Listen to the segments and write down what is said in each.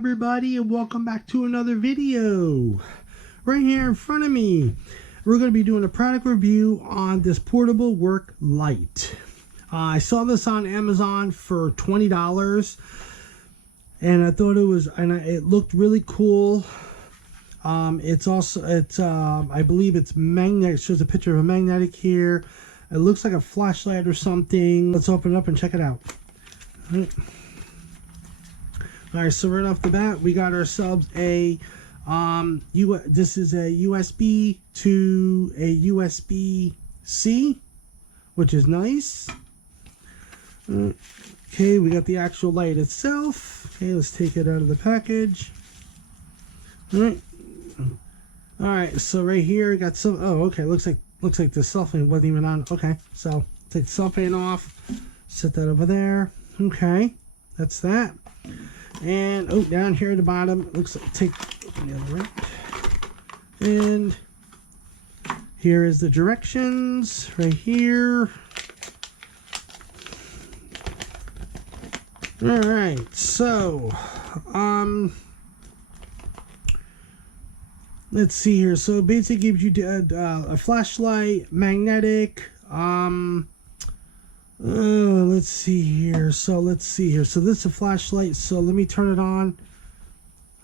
everybody, and welcome back to another video. Right here in front of me, we're going to be doing a product review on this portable work light. I saw this on Amazon for $20, and I thought it looked really cool. I believe it's magnetic. It shows a picture of a magnetic here. It looks like a flashlight or something. Let's open it up and check it out. Alright, so right off the bat, we got ourselves this is a USB to a USB-C, which is nice. Okay, we got the actual light itself. Okay, let's take it out of the package. Alright, so right here, we got some, oh, okay, looks like the cellophane wasn't even on. Okay, so take the cellophane off, set that over there. Okay, that's that. And oh, down here at the bottom, it looks like open the other end. And here is the directions right here. All right, so let's see here. So it basically gives you a flashlight, magnetic. Let's see here. So this is a flashlight. So let me turn it on.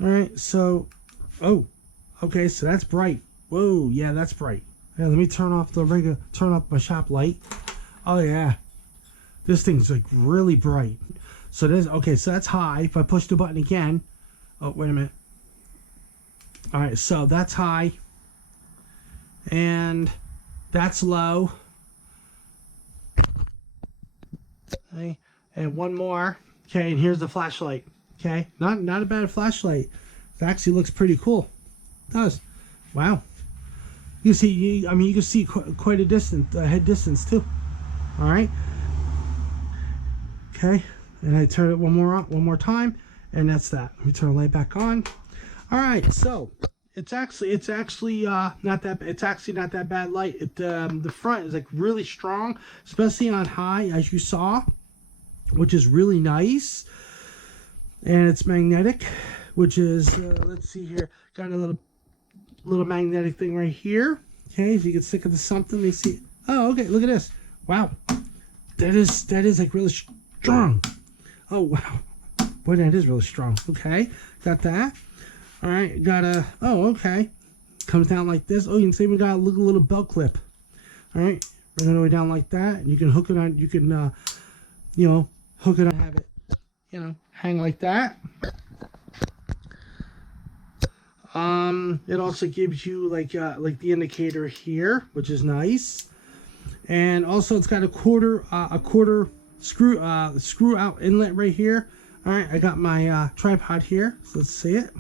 All right. So, oh, okay. So that's bright. Whoa, yeah, that's bright. Yeah, let me turn off my shop light. Oh yeah, this thing's like really bright. So this, okay. So that's high. If I push the button again, oh wait a minute. All right. So that's high, and that's low. Okay, and one more. Okay, and here's the flashlight. Okay, not a bad flashlight. It actually looks pretty cool. It does. Wow. You see, you can see quite a distance, head distance too. All right. Okay, and I turn it one more time, and that's that. Let me turn the light back on. All right, so it's actually not that. It's actually not that bad light. The front is like really strong, especially on high, as you saw, which is really nice. And it's magnetic, which is let's see here, got a little magnetic thing right here. Okay, if you can stick it to something, they see. Oh, okay, look at this. Wow, that is like really strong. Oh wow, boy, that is really strong. Okay, got that. All right, got a, oh, okay. Comes down like this. Oh, you can see we got a little belt clip. All right, bring it all the way down like that. And you can hook it on, hook it on, have it, hang like that. It also gives you like the indicator here, which is nice. And also it's got a quarter screw out inlet right here. All right, I got my tripod here, so let's see it.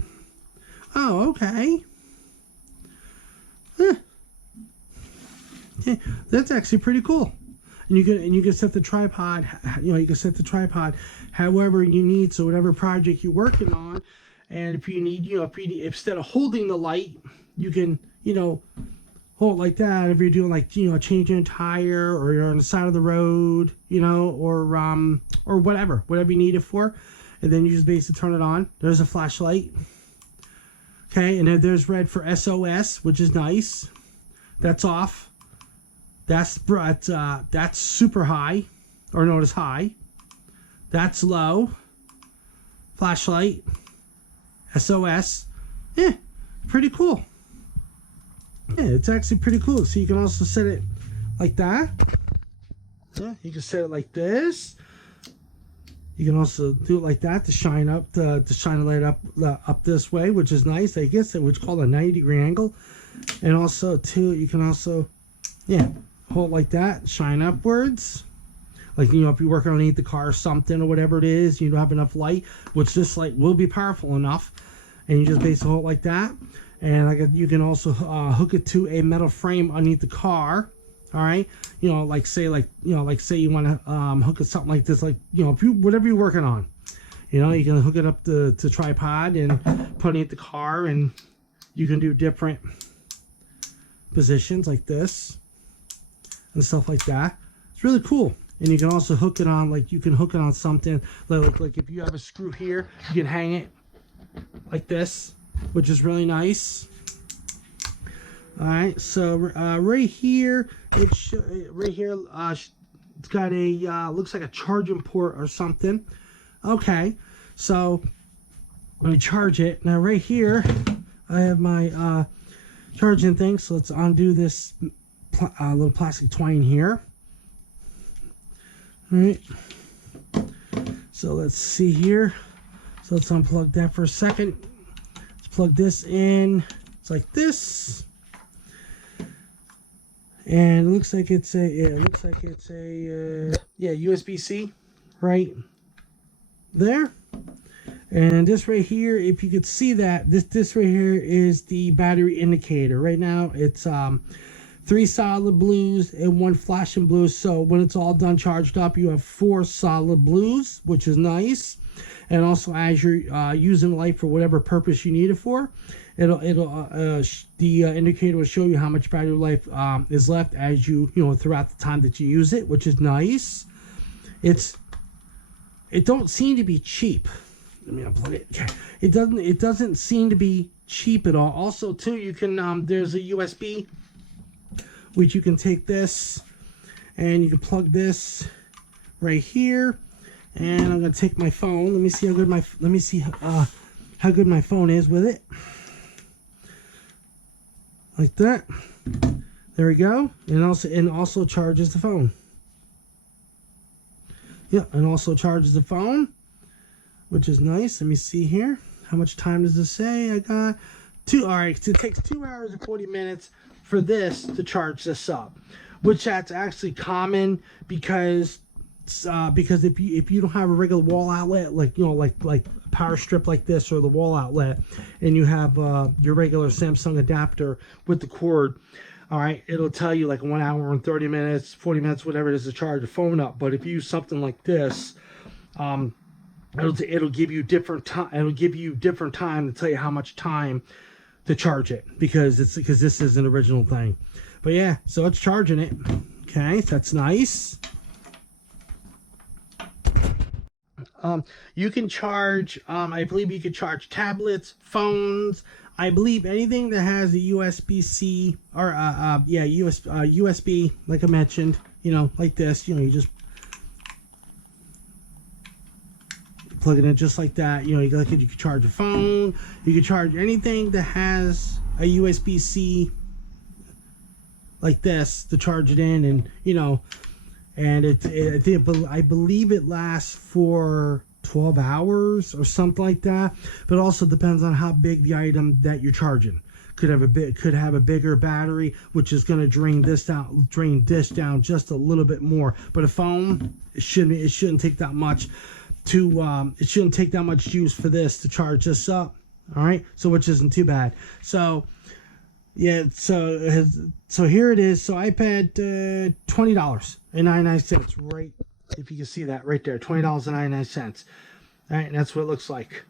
Oh, okay. Yeah, that's actually pretty cool. And you can set the tripod. You can set the tripod however you need. So whatever project you're working on, and if you need, instead of holding the light, you can, hold it like that. If you're doing like, changing a tire, or you're on the side of the road, or whatever you need it for, and then you just basically turn it on. There's a flashlight. Okay, and then there's red for SOS, which is nice. That's off. That's super high, or no, it's high. That's low. Flashlight. SOS. Yeah, pretty cool. Yeah, it's actually pretty cool. So you can also set it like that. Yeah, you can set it like this. You can also do it like that to shine the light up this way, which is nice. I guess it was called a 90-degree angle. And also too, you can also, hold it like that, shine upwards. Like, if you're working underneath the car or something or whatever it is, you don't have enough light, which this light will be powerful enough. And you just basically hold it like that. And you can also hook it to a metal frame underneath the car. All right, say you want to hook it something like this, whatever you're working on, you can hook it up to tripod and put it in the car, and you can do different positions like this and stuff like that. It's really cool. And you can also hook it on, something like if you have a screw here, you can hang it like this, which is really nice. All right, so right here, it's got a looks like a charging port or something. Okay, so let me charge it. Now right here, I have my charging thing. So let's undo this little plastic twine here. All right. So let's see here. So let's unplug that for a second. Let's plug this in. It's like this. And it looks like it's a USB-C right there. And this right here, if you could see that, this right here is the battery indicator. Right now it's 3 solid blues and 1 flashing blue. So when it's all done charged up, you have 4 solid blues, which is nice. And also, as you're using the light for whatever purpose you need it for, the indicator will show you how much battery life is left as you throughout the time that you use it, which is nice. It don't seem to be cheap. Let me unplug it. It doesn't seem to be cheap at all. Also, too, you can there's a USB, which you can take this and you can plug this right here. And I'm gonna take my phone. Let me see how good how good my phone is with it. Like that. There we go. And also charges the phone. Yeah, and also charges the phone, which is nice. Let me see here. How much time does this say? I got 2. All right, it takes 2 hours and 40 minutes for this to charge this up, which that's actually common because if you don't have a regular wall outlet, like a power strip like this or the wall outlet, and you have your regular Samsung adapter with the cord, all right, it'll tell you like 1 hour and 30 minutes, 40 minutes, whatever it is to charge the phone up. But if you use something like this, it'll give you different time. It'll give you different time to tell you how much time to charge it because this is an original thing. But yeah, so it's charging it. Okay, that's nice. You can charge, I believe you can charge tablets, phones, I believe anything that has a USB-C or, USB, like I mentioned, like this, you just plug it in just like that. You can charge a phone, you can charge anything that has a USB-C like this to charge it in, and, and I believe it lasts for 12 hours or something like that. But also depends on how big the item that you're charging. Could have a bigger battery, which is going to drain this down just a little bit more. But a phone, it shouldn't take that much it shouldn't take that much juice for this to charge this up. All right, so which isn't too bad. So yeah, so here it is. So I paid $20.99, right? If you can see that right there, $20.99. All right, and that's what it looks like.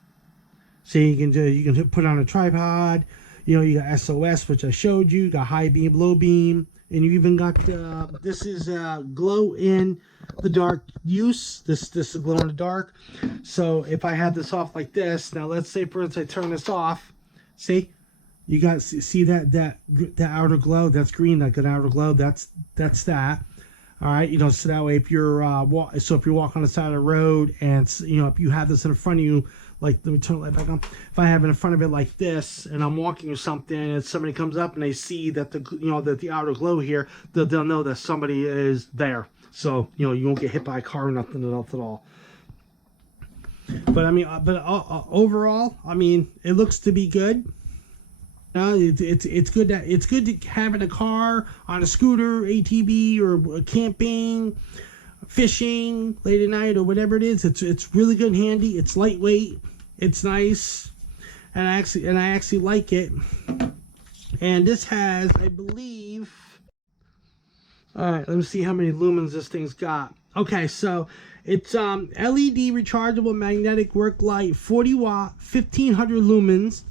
See, you can put on a tripod. You got SOS, which I showed you. You got high beam, low beam, and you even got this is glow in the dark use. This is glow in the dark. So if I had this off like this, now let's say for instance I turn this off. See. You got see that outer glow, that's green, that good outer glow, that's that. All right, so that way if you're if you're walking on the side of the road and if you have this in front of you, like, let me turn the light back on. If I have it in front of it like this and I'm walking or something and somebody comes up and they see that the outer glow here, they'll know that somebody is there. So you won't get hit by a car or nothing at all. But I mean, overall, I mean, it looks to be good. It's good to have in a car, on a scooter, ATV, or camping, fishing late at night or whatever it is. It's really good and handy. It's lightweight. It's nice, and I actually like it. And this has, I believe. All right, let me see how many lumens this thing's got. Okay, so it's LED rechargeable magnetic work light, 40 watt, 1500 lumens.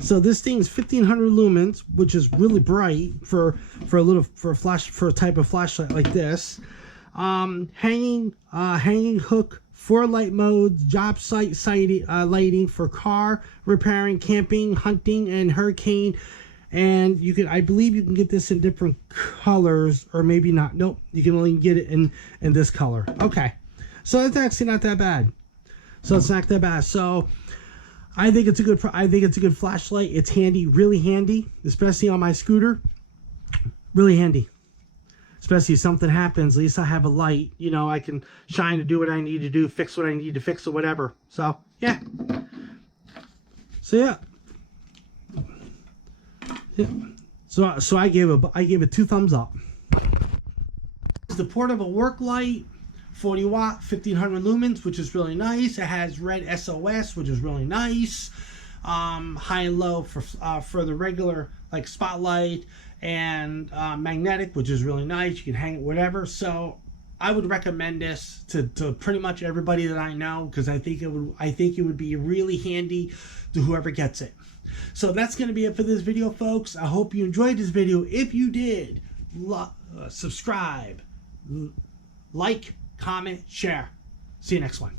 So this thing's 1500 lumens, which is really bright for a type of flashlight like this. Hanging hook 4 light modes, job site lighting for car repairing, camping, hunting, and hurricane. And you can, I believe you can get this in different colors, or maybe not. Nope, you can only get it in this color. Okay, so it's actually not that bad. So I think it's a good flashlight. It's handy, really handy, especially on my scooter. Really handy. Especially if something happens, at least I have a light. You know, I can shine to do what I need to do, fix what I need to fix, or whatever. So yeah. So I gave it 2 thumbs up. The portable work light, 40 watt, 1500 lumens, which is really nice. It has red SOS, which is really nice. High and low for the regular like spotlight, and magnetic, which is really nice. You can hang it whatever. So I would recommend this to pretty much everybody that I know, because I think it would be really handy to whoever gets it. So that's going to be it for this video, folks. I hope you enjoyed this video. If you did, subscribe, like, comment, share. See you next one.